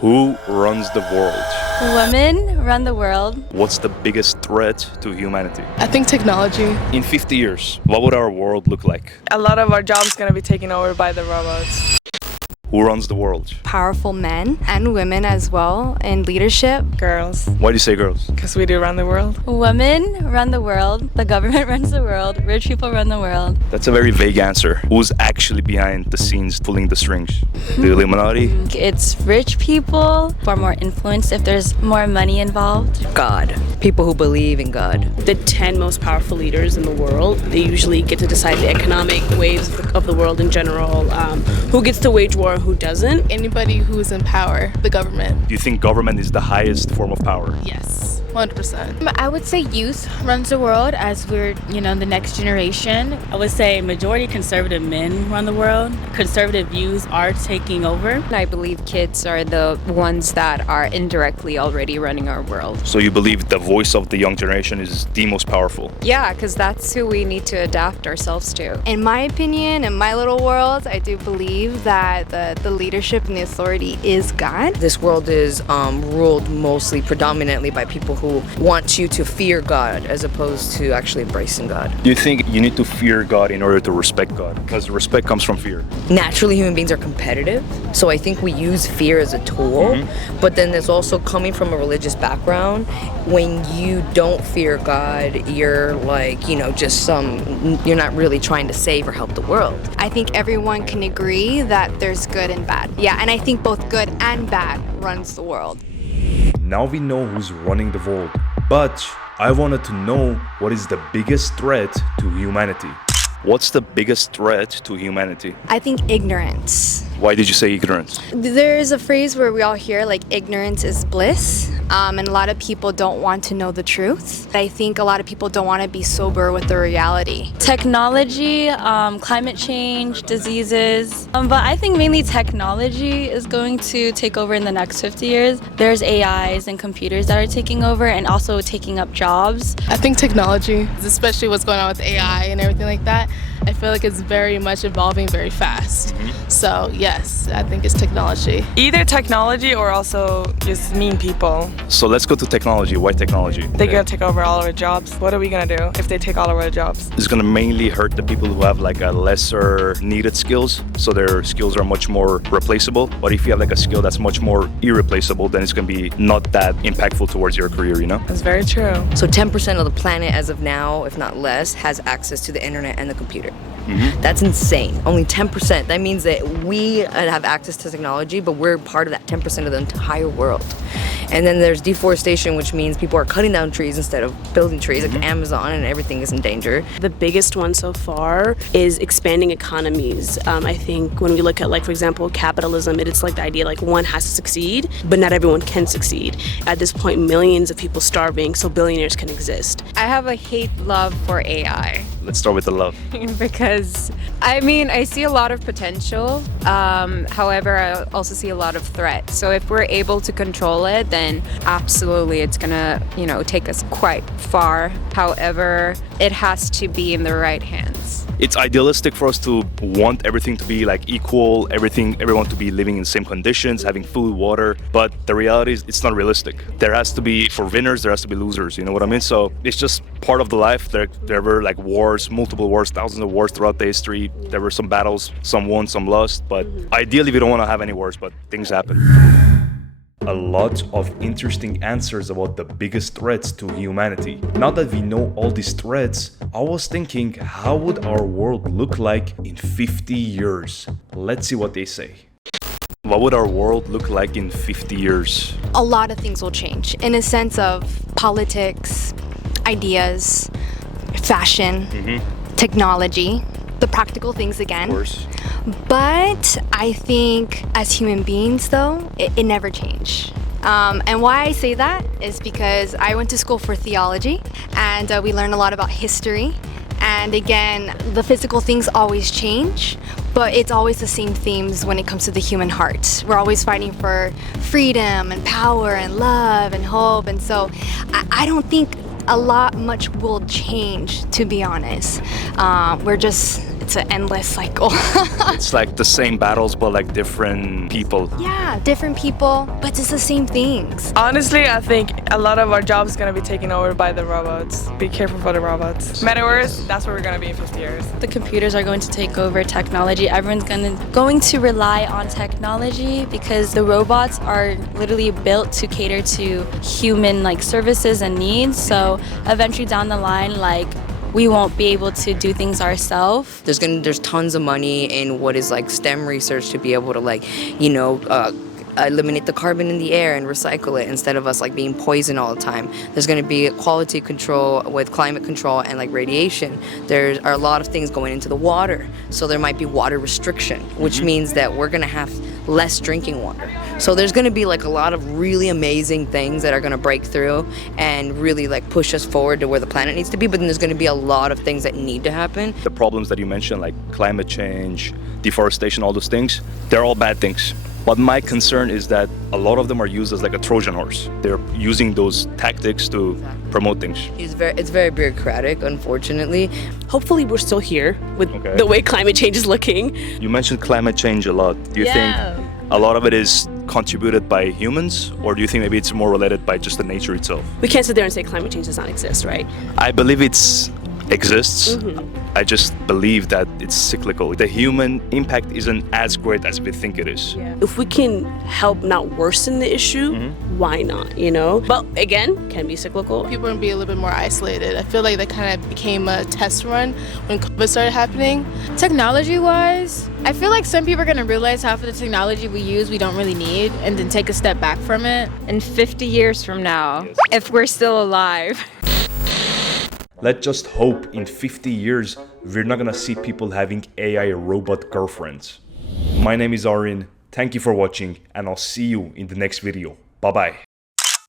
Who runs the world? Women run the world. What's the biggest threat to humanity? I think technology. In 50 years, what would our world look like? A lot of our jobs going to be taken over by the robots. Who runs the world? Powerful men and women as well in leadership. Girls, Why do you say girls? because we do run the world. Women run the world. The government runs the world. Rich people run the world. That's a very vague answer. Who's actually behind the scenes pulling the strings? The Illuminati? It's rich people who are more influenced if there's more money involved. God. People who believe in God. The 10 most powerful leaders in the world, they usually get to decide the economic waves of the world in general, who gets to wage war and who doesn't. Anybody who's in power, the government. Do you think government is the highest form of power? Yes, 100%. I would say youth runs the world as we're, the next generation. I would say majority conservative men run the world. Conservative views are taking over. I believe kids are the ones that are indirectly already running our world. So you believe the voice of the young generation is the most powerful? Yeah, because that's who we need to adapt ourselves to. In my opinion, in my little world, I do believe that the leadership and the authority is God. This world is ruled mostly predominantly by people who want you to fear God as opposed to actually embracing God. Do you think you need to fear God in order to respect God? Because respect comes from fear. Naturally, human beings are competitive, so I think we use fear as a tool, but then there's also coming from a religious background. When you don't fear God, you're like, you're not really trying to save or help the world. I think everyone can agree that there's good and bad. Yeah, and I think both good and bad runs the world. Now we know who's running the world, but I wanted to know what is the biggest threat to humanity. What's the biggest threat to humanity? I think ignorance. Why did you say ignorance? There's a phrase where we all hear ignorance is bliss, and a lot of people don't want to know the truth. I think a lot of people don't want to be sober with the reality. Technology, climate change, diseases, but I think mainly technology is going to take over in the next 50 years. There's AIs and computers that are taking over and also taking up jobs. I think technology, especially what's going on with AI and everything like that, I feel like it's very much evolving very fast. So yes, I think it's technology. Either technology or also just mean people. So let's go to technology. Why technology? They're going to take over all our jobs. What are we going to do if they take all of our jobs? It's going to mainly hurt the people who have a lesser needed skills. So their skills are much more replaceable. But if you have a skill that's much more irreplaceable, then it's going to be not that impactful towards your career, That's very true. So 10% of the planet as of now, if not less, has access to the internet and the computer. That's insane. Only 10%. That means that we have access to technology, but we're part of that 10% of the entire world. And then there's deforestation, which means people are cutting down trees instead of building trees, like Amazon, and everything is in danger. The biggest one so far is expanding economies. I think when we look at, for example, capitalism, it's the idea one has to succeed, but not everyone can succeed. At this point, millions of people starving, so billionaires can exist. I have a hate-love for AI. Let's start with the love. Because, I see a lot of potential. However, I also see a lot of threat. So if we're able to control it, then absolutely it's gonna, take us quite far. However, it has to be in the right hands. It's idealistic for us to want everything to be equal, everyone to be living in the same conditions, having food, water. But the reality is it's not realistic. There has to be, for winners, there has to be losers. You know what I mean? So it's just part of the life. There were wars, multiple wars, thousands of wars throughout the history. There were some battles, some won, some lost. But ideally, we don't want to have any wars, but things happen. A lot of interesting answers about the biggest threats to humanity. Now that we know all these threats, I was thinking, how would our world look like in 50 years? Let's see what they say. What would our world look like in 50 years? A lot of things will change in a sense of politics, ideas, fashion, technology, the practical things again. Of course. But I think as human beings, though, it never change. And why I say that is because I went to school for theology, and we learn a lot about history. And again, the physical things always change, but it's always the same themes when it comes to the human heart. We're always fighting for freedom and power and love and hope. And so I don't think much will change, to be honest. it's an endless cycle. It's like the same battles, but like different people. Yeah, different people, but it's the same things. Honestly, I think a lot of our jobs is going to be taken over by the robots. Be careful for the robots. Metaverse, that's where we're going to be in 50 years. The computers are going to take over technology. Everyone's going to rely on technology because the robots are literally built to cater to human like services and needs. So eventually down the line, like, we won't be able to do things ourselves. There's tons of money in what is like STEM research to be able to like, eliminate the carbon in the air and recycle it instead of us like being poisoned all the time. There's going to be quality control with climate control and like radiation. There are a lot of things going into the water. So there might be water restriction, which means that we're going to have less drinking water. So there's going to be like a lot of really amazing things that are going to break through and really like push us forward to where the planet needs to be. But then there's going to be a lot of things that need to happen. The problems that you mentioned, like climate change, deforestation, all those things, they're all bad things. But my concern is that a lot of them are used as like a Trojan horse. They're using those tactics to promote things. It's very bureaucratic, unfortunately. Hopefully we're still here with the way climate change is looking. You mentioned climate change a lot. Do you think a lot of it is contributed by humans, or do you think maybe it's more related by just the nature itself? We can't sit there and say climate change does not exist, right? I believe it exists. I just believe that it's cyclical. The human impact isn't as great as we think it is. If we can help not worsen the issue, why not, But again, can be cyclical. People are going to be a little bit more isolated. I feel like that kind of became a test run when COVID started happening. Technology-wise, I feel like some people are going to realize half of the technology we use we don't really need and then take a step back from it. And 50 years from now, if we're still alive. Let's just hope in 50 years we're not gonna see people having AI robot girlfriends. My name is Arin, thank you for watching, and I'll see you in the next video. Bye bye.